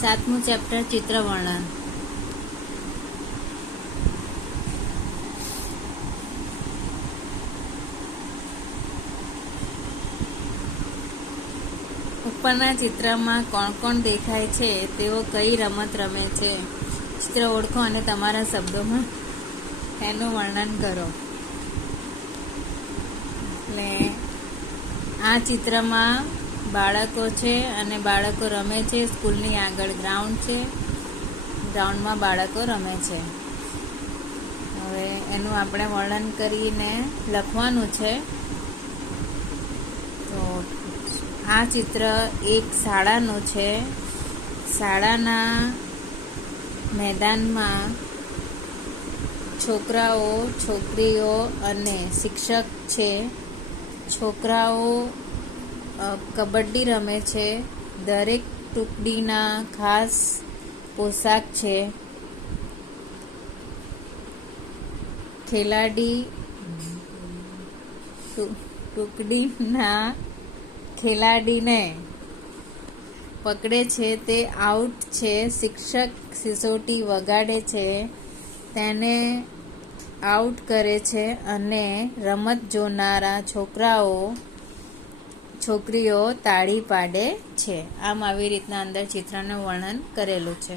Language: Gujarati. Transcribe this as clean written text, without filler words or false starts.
સાતમું ચેપ્ટર ચિત્ર વર્ણન. ઉપરના ચિત્રમાં કોણ કોણ દેખાય છે, તેઓ કઈ રમત રમે છે? ચિત્ર ઓળખો અને તમારા શબ્દોમાં એનું વર્ણન કરો. એટલે આ ચિત્રમાં બાળકો છે અને બાળકો રમે છે. સ્કૂલની આગળ ગ્રાઉન્ડ છે, ગ્રાઉન્ડમાં બાળકો રમે છે. હવે એનું આપણે વર્ણન કરીને લખવાનું છે. તો આ ચિત્ર એક શાળાનું છે. શાળાના મેદાનમાં છોકરાઓ, છોકરીઓ અને શિક્ષક છે. છોકરાઓ કબડ્ડી રમે છે. દરેક ટુકડીના ખાસ પોશાક છે. ખેલાડી ટુકડીના ખેલાડીને પકડે છે તે આઉટ છે. શિક્ષક સિસોટી વગાડે છે, તેને આઉટ કરે છે અને રમત જોનારા છોકરાઓ, છોકરીઓ તાળી પાડે છે. આમ આવી રીતના અંદર ચિત્રનું વર્ણન કરેલું છે.